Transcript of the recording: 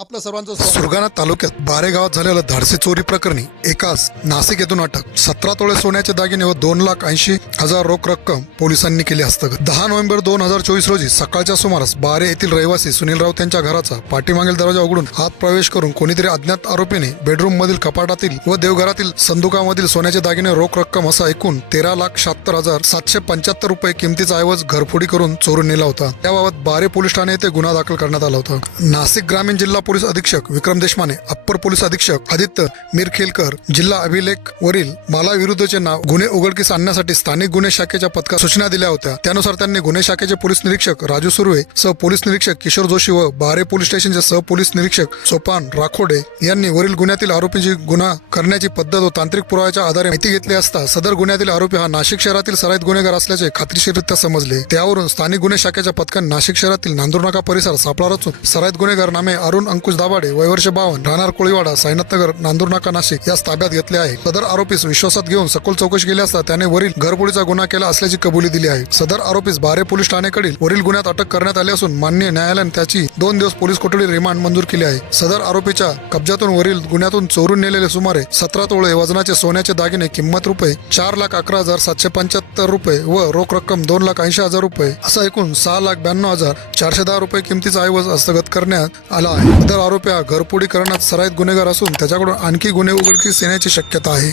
आपलं सर्वांचं सुरगाणा तालुक्यात बारे गावात झालेल्या धाडसी चोरी प्रकरणी एकाच नाशिक येथून अटक. सतरा तोळे सोन्याचे दागिने व दोन लाख ऐंशी हजार रोख रक्कम पोलिसांनी केली हस्तगत. दहा नोव्हेंबर दोन हजार चोवीस रोजी सकाळच्या सुमारास बारे येथील रहिवासी सुनील राऊत यांच्या घराचा पाठीमागील दरवाजा उघडून आत प्रवेश करून कोणीतरी अज्ञात आरोपीने बेडरूम मधील कपाटातील व देवघरातील संदुकामधील सोन्याचे दागिने रोख रक्कम असा एकूण तेरा लाख शहात्तर हजार सातशे पंच्याहत्तर रुपये किमतीचा ऐवज घरफोडी करून चोरून नेला होता. त्याबाबत बारे पोलीस ठाणे येथे गुन्हा दाखल करण्यात आला होता. नाशिक ग्रामीण जिल्हा पोलीस अधीक्षक विक्रम देशमाने अप्पर पोलीस अधीक्षक आदित्य मिरखेलकर जिल्हा अभिलेख वरील मालाविरुद्धचे नाव गुन्हे उघडकीस आणण्यासाठी स्थानिक गुन्हे शाखेच्या पथकात सूचना दिल्या होत्या. त्यानुसार त्यांनी गुन्हे शाखेचे पोलीस निरीक्षक राजू सुर्वे सह पोलीस निरीक्षक किशोर जोशी व बारे पोलीस स्टेशनचे सह पोलीस निरीक्षक सोपान राखोडे यांनी वरील गुन्ह्यातील आरोपीची गुन्हा करण्याची पद्धत व तांत्रिक पुराव्याच्या आधारे माहिती घेतली असता सदर गुन्ह्यातील आरोपी हा नाशिक शहरातील सराईत गुन्हेगार असल्याचे खात्रीशीरित्या समजले. त्यावरून स्थानिक गुन्हे शाखेच्या पथकाने नाशिक शहरातील नांदुरनाका परिसर सापळा रचून सराईत गुन्हेगार नामे अरुण अंकुश दाभाडे वय वर्ष बावन राहणार कोळीवाडा साईनाथनगर नांदूरनाका नाशिक यास ताब्यात घेतले आहे. सदर आरोपीस विश्वासात घेऊन सखोल चौकशी केली असता त्याने वरील घरपोळीचा गुन्हा केला असल्याची कबुली दिली आहे. सदर आरोपीस बारे पोलीस ठाणेकडील वरील गुन्ह्यात अटक करण्यात आली असून मान्य न्यायालयाने त्याची दोन दिवस पोलीस कोठडी रिमांड मंजूर केली आहे. सदर आरोपीच्या कब्जातून वरील गुन्ह्यातून चोरून नेलेले सुमारे सतरा तोळे वजनाचे सोन्याचे दागिने किंमत रुपये चार लाख अकरा हजार सातशे पंच्याहत्तर रुपये व रोख रक्कम दोन लाख ऐंशी हजार रुपये असा एकूण सहा लाख ब्याण्णव हजार चारशे दहा रुपये किमतीचा ऐवज हस्तगत करण्यात आला आहे. सदर आरोपी हा घरपोडी करण्यात सराईत गुन्हेगार असून त्याच्याकडून आणखी गुन्हे उघडकीस येण्याची शक्यता आहे